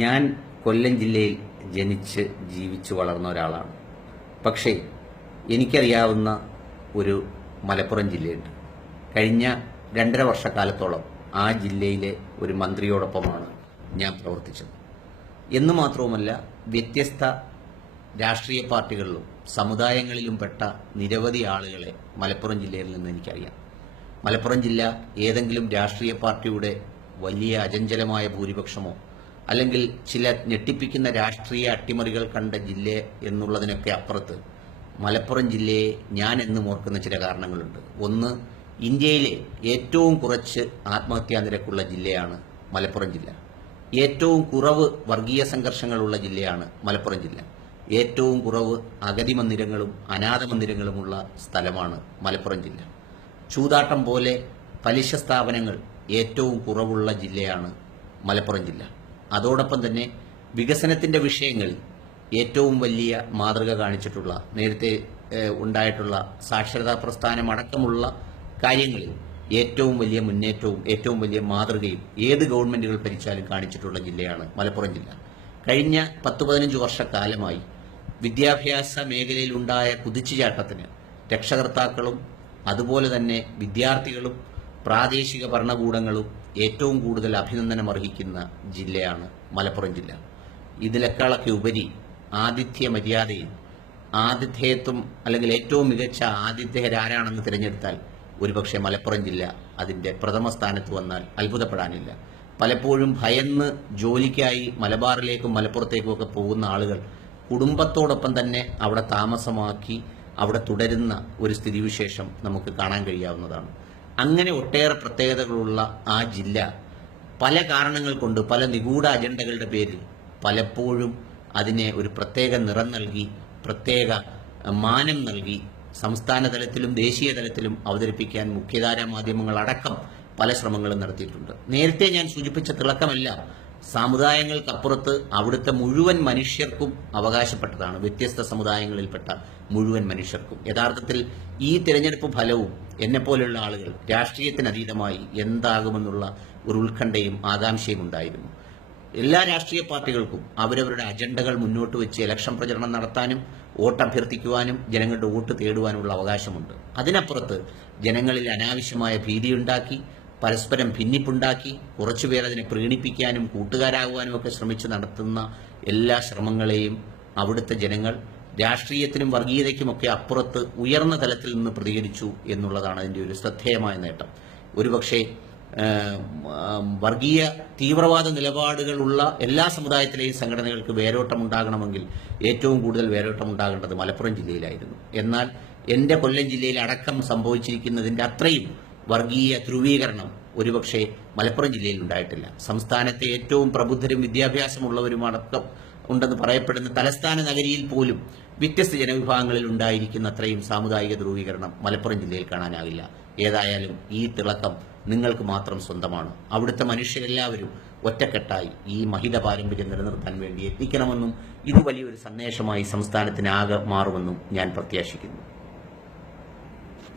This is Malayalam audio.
ഞാൻ കൊല്ലം ജില്ലയിൽ ജനിച്ച് ജീവിച്ചു വളർന്ന ഒരാളാണ്. പക്ഷേ എനിക്കറിയാവുന്ന ഒരു മലപ്പുറം ജില്ലയുണ്ട്. കഴിഞ്ഞ 2.5 വർഷക്കാലത്തോളം ആ ജില്ലയിലെ ഒരു മന്ത്രിയോടൊപ്പമാണ് ഞാൻ പ്രവർത്തിച്ചത്. എന്ന് മാത്രവുമല്ല, വ്യത്യസ്ത രാഷ്ട്രീയ പാർട്ടികളിലും സമുദായങ്ങളിലും പെട്ട നിരവധി ആളുകളെ മലപ്പുറം ജില്ലയിൽ നിന്ന് എനിക്കറിയാം. മലപ്പുറം ജില്ല ഏതെങ്കിലും രാഷ്ട്രീയ പാർട്ടിയുടെ വലിയ അചഞ്ചലമായ ഭൂരിപക്ഷമോ അല്ലെങ്കിൽ ചില ഞെട്ടിപ്പിക്കുന്ന രാഷ്ട്രീയ അട്ടിമറികൾ കണ്ട ജില്ല എന്നുള്ളതിനൊക്കെ അപ്പുറത്ത് മലപ്പുറം ജില്ലയെ ഞാൻ എന്നും ഓർക്കുന്ന ചില കാരണങ്ങളുണ്ട്. ഒന്ന്, ഇന്ത്യയിലെ ഏറ്റവും കുറച്ച് ആത്മഹത്യാ നിരക്കുള്ള ജില്ലയാണ് മലപ്പുറം ജില്ല. ഏറ്റവും കുറവ് വർഗീയ സംഘർഷങ്ങളുള്ള ജില്ലയാണ് മലപ്പുറം ജില്ല. ഏറ്റവും കുറവ് അഗതി മന്ദിരങ്ങളും അനാഥ മന്ദിരങ്ങളുമുള്ള സ്ഥലമാണ് മലപ്പുറം ജില്ല. ചൂതാട്ടം പോലെ പലിശ സ്ഥാപനങ്ങൾ ഏറ്റവും കുറവുള്ള ജില്ലയാണ് മലപ്പുറം ജില്ല. അതോടൊപ്പം തന്നെ വികസനത്തിന്റെ വിഷയങ്ങളിൽ ഏറ്റവും വലിയ മാതൃക കാണിച്ചിട്ടുള്ള, നേരത്തെ ഉണ്ടായിട്ടുള്ള സാക്ഷരതാ പ്രസ്ഥാനം അടക്കമുള്ള കാര്യങ്ങളിൽ ഏറ്റവും വലിയ മുന്നേറ്റവും ഏറ്റവും വലിയ മാതൃകയും ഏത് ഗവൺമെന്റുകൾ ഭരിച്ചാലും കാണിച്ചിട്ടുള്ള ജില്ലയാണ് മലപ്പുറം ജില്ല. കഴിഞ്ഞ 10-15 വർഷക്കാലമായി വിദ്യാഭ്യാസ മേഖലയിൽ ഉണ്ടായ കുതിച്ചുചാട്ടത്തിന് രക്ഷകർത്താക്കളും അതുപോലെ തന്നെ വിദ്യാർത്ഥികളും പ്രാദേശിക ഭരണകൂടങ്ങളും ഏറ്റവും കൂടുതൽ അഭിനന്ദനം അർഹിക്കുന്ന ജില്ലയാണ് മലപ്പുറം ജില്ല. ഇതിനേക്കാളൊക്കെ ഉപരി ആതിഥ്യ മര്യാദയിൽ ആതിഥേയത്വം അല്ലെങ്കിൽ ഏറ്റവും മികച്ച ആതിഥേയരാരാണെന്ന് തിരഞ്ഞെടുത്താൽ ഒരുപക്ഷെ മലപ്പുറം ജില്ല അതിന്റെ പ്രഥമ സ്ഥാനത്ത് വന്നാൽ അത്ഭുതപ്പെടാനില്ല. പലപ്പോഴും ഭയന്ന് ജോലിക്കായി മലബാറിലേക്കും മലപ്പുറത്തേക്കും ഒക്കെ പോകുന്ന ആളുകൾ കുടുംബത്തോടൊപ്പം തന്നെ അവിടെ താമസമാക്കി അവിടെ തുടരുന്ന ഒരു സ്ഥിതിവിശേഷം നമുക്ക് കാണാൻ കഴിയാവുന്നതാണ്. അങ്ങനെ ഒട്ടേറെ പ്രത്യേകതകളുള്ള ആ ജില്ല പല കാരണങ്ങൾ കൊണ്ട്, പല നിഗൂഢ അജണ്ടകളുടെ പേരിൽ പലപ്പോഴും അതിനെ ഒരു പ്രത്യേക നിറം നൽകി, പ്രത്യേക മാനം നൽകി സംസ്ഥാന തലത്തിലും ദേശീയ തലത്തിലും അവതരിപ്പിക്കാൻ മുഖ്യധാരാ മാധ്യമങ്ങൾ അടക്കം പല ശ്രമങ്ങളും നടത്തിയിട്ടുണ്ട്. നേരത്തെ ഞാൻ സൂചിപ്പിച്ച തിളക്കമെല്ലാം സമുദായങ്ങൾക്കപ്പുറത്ത് അവിടുത്തെ മുഴുവൻ മനുഷ്യർക്കും അവകാശപ്പെട്ടതാണ്. വ്യത്യസ്ത സമുദായങ്ങളിൽപ്പെട്ട മുഴുവൻ മനുഷ്യർക്കും. യഥാർത്ഥത്തിൽ ഈ തിരഞ്ഞെടുപ്പ് ഫലവും എന്നെപ്പോലെയുള്ള ആളുകൾ രാഷ്ട്രീയത്തിനതീതമായി എന്താകുമെന്നുള്ള ഒരു ഉത്കണ്ഠയും ആകാംക്ഷയും ഉണ്ടായിരുന്നു. എല്ലാ രാഷ്ട്രീയ പാർട്ടികൾക്കും അവരവരുടെ അജണ്ടകൾ മുന്നോട്ട് വെച്ച് ഇലക്ഷൻ പ്രചരണം നടത്താനും വോട്ട് അഭ്യർത്ഥിക്കുവാനും ജനങ്ങളുടെ വോട്ട് തേടുവാനുള്ള അവകാശമുണ്ട്. അതിനപ്പുറത്ത് ജനങ്ങളിൽ അനാവശ്യമായ ഭീതിയുണ്ടാക്കി, പരസ്പരം ഭിന്നിപ്പുണ്ടാക്കി, കുറച്ചുപേർ അതിനെ പ്രീണിപ്പിക്കാനും കൂട്ടുകാരാകുവാനും ഒക്കെ ശ്രമിച്ചു നടത്തുന്ന എല്ലാ ശ്രമങ്ങളെയും അവിടുത്തെ ജനങ്ങൾ രാഷ്ട്രീയത്തിനും വർഗീയതയ്ക്കുമൊക്കെ അപ്പുറത്ത് ഉയർന്ന തലത്തിൽ നിന്ന് പ്രതികരിച്ചു എന്നുള്ളതാണ് അതിൻ്റെ ഒരു ശ്രദ്ധേയമായ നേട്ടം. ഒരുപക്ഷെ വർഗീയ തീവ്രവാദ നിലപാടുകളുള്ള എല്ലാ സമുദായത്തിലെയും സംഘടനകൾക്ക് വേരോട്ടം ഉണ്ടാകണമെങ്കിൽ ഏറ്റവും കൂടുതൽ വേരോട്ടം ഉണ്ടാകേണ്ടത് മലപ്പുറം ജില്ലയിലായിരുന്നു. എന്നാൽ എൻ്റെ കൊല്ലം ജില്ലയിൽ അടക്കം സംഭവിച്ചിരിക്കുന്നതിൻ്റെ അത്രയും വർഗീയ ധ്രുവീകരണം ഒരുപക്ഷെ മലപ്പുറം ജില്ലയിൽ ഉണ്ടായിട്ടില്ല. സംസ്ഥാനത്തെ ഏറ്റവും പ്രബുദ്ധരും വിദ്യാഭ്യാസമുള്ളവരും അടക്കം ഉണ്ടെന്ന് പറയപ്പെടുന്ന തലസ്ഥാന നഗരിയിൽ പോലും വ്യത്യസ്ത ജനവിഭാഗങ്ങളിൽ ഉണ്ടായിരിക്കുന്ന അത്രയും സാമുദായിക ധ്രുവീകരണം മലപ്പുറം ജില്ലയിൽ കാണാനാകില്ല. ഏതായാലും ഈ തിളക്കം നിങ്ങൾക്ക് മാത്രം സ്വന്തമാണ്. അവിടുത്തെ മനുഷ്യരെല്ലാവരും ഒറ്റക്കെട്ടായി ഈ മഹിത പാരമ്പര്യം നിലനിർത്താൻ വേണ്ടി യത്നിക്കണമെന്നും ഇത് വലിയൊരു സന്ദേശമായി സംസ്ഥാനത്തിനാകെ മാറുമെന്നും ഞാൻ പ്രത്യാശിക്കുന്നു.